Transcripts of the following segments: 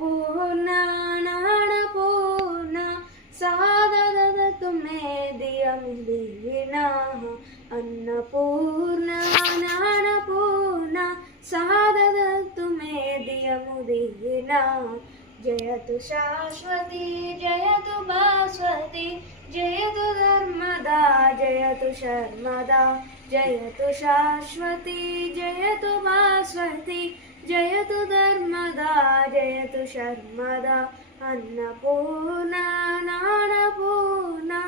अन्नपूर्णा नानपूर्णा साददतु मे दियमुदीना अन्नपूर्णा नानपूर्णा साददतु मे दियमुदीना जयतु शाश्वती जयतु भास्वती जयतु धर्मदा जयतु शर्मदा जयतु शाश्वती जयतु भास्वती जयतु धर्मदा जयतु शर्मदा अन्नपूर्णा नानपूर्णा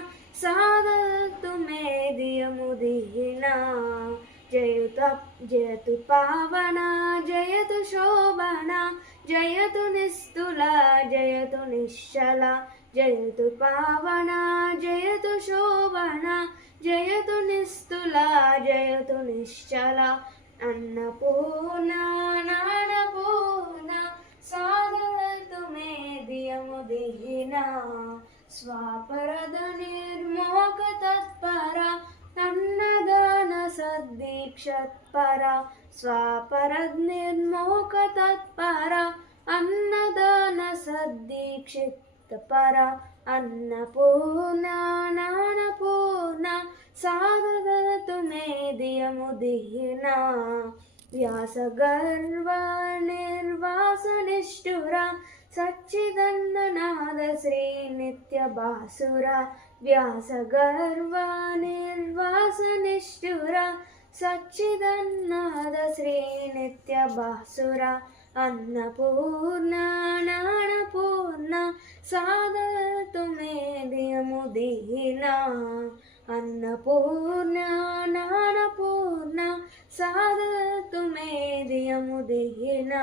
सादतु मे दियमुदीना जयतु पावना जयतु शोभना जयतु निस्तुला जयतु निश्चला जयतु पावना जयतु शोभना जयतु निस्तुला जयतु निश्चला अन्नपूर्णा नानपूर्णा सादतु मे दियमुदीना स्वापरद निर्मोहतत्परा अन्नदान सद्दीक्षत्परा स्वापरद निर्मोहतत्परा अन्नदान सद्दीक्षितपरा अन्नपूर्णा नानपूर्णा सादतु मे दियमुदीना व्यासगर्वा निर्वासनिष्ठुरा सच्चिदन्ननाद श्री नित्यभासुरा व्यासगर्वा निर्वासनिष्ठुरा सच्चिदन्ननाद श्री नित्यभासुरा अन्नपूर्णा नानपूर्णा सादतु मे दियमुदीना अन्नपूर्णा नानपूर्णा सादतु मे दियमुदीना।